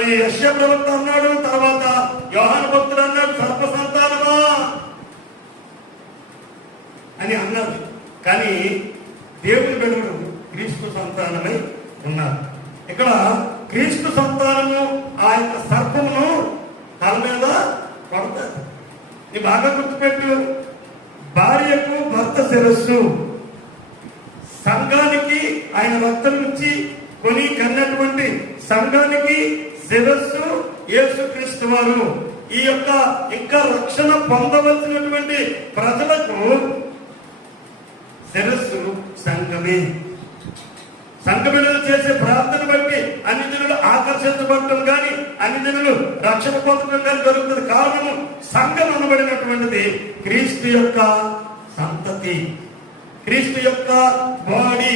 మరి యెషయా ప్రవక్త అన్నాడు, తర్వాత యోహాను భక్తుడు అన్నాడు, సర్ప సంతానమా అని అన్నాడు. కానీ దేవుని బిడ్డలు క్రీస్తు సంతానమై ఉన్నారు. ఇక్కడ క్రీస్తు సంతానము ఆ యొక్క సర్పమును తల మీద కొడతారు. నీ బాగా గుర్తుపెట్టు, భార్యకు భర్త శిరస్సు, సంఘానికి ఆయన రక్తం నుంచి కొని కన్నటువంటి సంఘానికి శిరస్సు యేసుక్రీస్తు వారు. ఈ యొక్క ఇంకా రక్షణ పొందవలసినటువంటి ప్రజలకు శిరస్సు సంఘమే. సంఘ బిడ్డలు చేసే ప్రార్థన బట్టి అన్ని జనులు ఆకర్షించబడటం కానీ, అన్ని జనులు రక్షణ పొందడం కానీ జరుగుతుంది. కారణము సంఘం అనబడినటువంటిది క్రీస్తు యొక్క సంతతి, క్రీస్తు యొక్క బాడీ,